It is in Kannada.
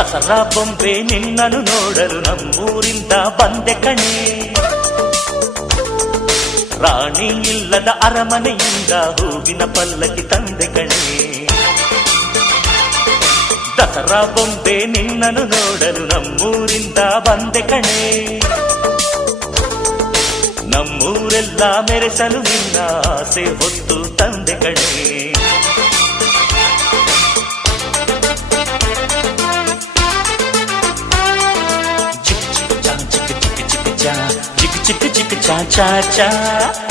ದಸರಾ ಬೊಂಬೆ ನಿನ್ನನ್ನು ನೋಡಲು ನಮ್ಮೂರಿಂದ ಬಂದೆ ಕಣೆ. ರಾಣಿ ಇಲ್ಲದ ಅರಮನೆಯಿಂದ ಹೂವಿನ ಪಲ್ಲಕ್ಕಿ ತಂದೆ ಕಣೆ. ದಸರಾ ಬೊಂಬೆ ನಿನ್ನನ್ನು ನೋಡಲು ನಮ್ಮೂರಿಂದ ಬಂದೆ ಕಣೆ. ನಮ್ಮೂರೆಲ್ಲ ಮೆರೆಸಲು ನಿನ್ನ ಆಸೆ ಹೊತ್ತು ತಂದೆ ಕಣೆ. ಚಿಕ್ ಚಿಕ್ ಚಾ ಚಾ ಚಾ ಚಾ